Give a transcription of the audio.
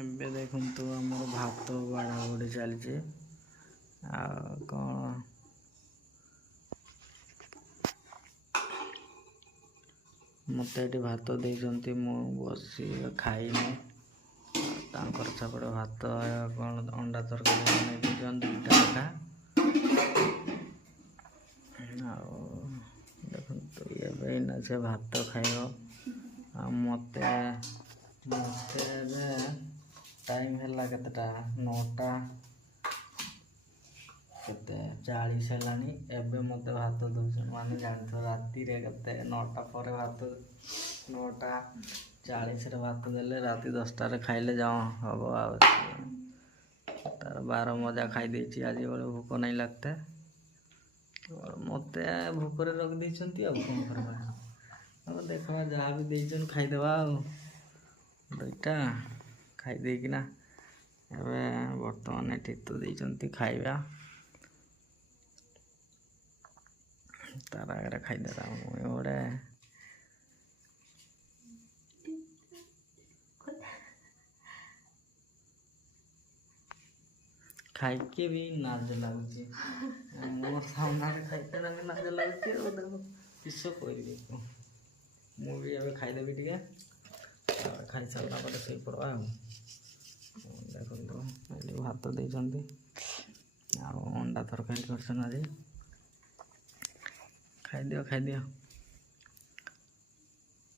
ଏବେ ଦେଖନ୍ତୁ ଆମର ଭାତ ବାଢ଼ା ବଢ଼ି ଚାଲିଛି। ଆଉ କ'ଣ ମୋତେ ଏଠି ଭାତ ଦେଇଛନ୍ତି, ମୁଁ ବସି ଖାଇନି। ତାଙ୍କର ସେପଟେ ଭାତ କ'ଣ ଅଣ୍ଡା ତରକାରୀ ବନେଇ ଦେଇଛନ୍ତି ଦୁଇଟା ଲେଖା। ଆଉ ଦେଖନ୍ତୁ ଏବେ ଏଇନା ସେ ଭାତ ଖାଇବ। ଆଉ ମୋତେ ଏବେ ଟାଇମ୍ ହେଲା କେତେଟା 9ଟା କେତେ 40 ହେଲାଣି। ଏବେ ମୋତେ ଭାତ ଦେଉଛନ୍ତି, ମାନେ ଜାଣିଥିବ ରାତିରେ କେତେ 9ଟା ପରେ ଭାତ 9ଟା 40ରେ ଭାତ ଦେଲେ ରାତି 10ଟାରେ ଖାଇଲେ ଯାଅ ହେବ। ଆଉ ତାର 12 ମଜା ଖାଇ ଦେଇଛି। ଆଜି ବେଳେ ଭୋକ ନାହିଁ ଲାଗତେ, ମୋତେ ଭୋକରେ ରଖିଦେଇଛନ୍ତି। ଆଉ କ'ଣ କରିବା, ଆଉ ଦେଖିବା ଯାହା ବି ଦେଇଛନ୍ତି ଖାଇଦେବା। ଆଉ ଦୁଇଟା ଖାଇ ଦେଇକିନା ଏବେ ବର୍ତ୍ତମାନ ଏଠି ତ ଦେଇଛନ୍ତି ଖାଇବା, ତାର ଆଗରେ ଖାଇଦେବା। ମୁଁ ଗୋଟେ ଖାଇକି ବି ଲାଜ ଲାଗୁଛି। ମୋ ସାମ୍ନାରେ ଖାଇତେ ବି ଲାଜ ଲାଗୁଛି। ଆଉ ତାକୁ କିସ କରିବି, ମୁଁ ବି ଏବେ ଖାଇଦେବି ଟିକେ। ଖାଇସାରିଲା ପରେ ଶୋଇପଡ଼ିବା। ଆଉ ଦେଖନ୍ତୁ ଏଠି ଭାତ ଦେଇଛନ୍ତି, ଆଉ ଅଣ୍ଡା ତରକାରୀ କରିଛନ୍ତି ଆଜି। ଖାଇଦିଅ ଖାଇଦିଅ।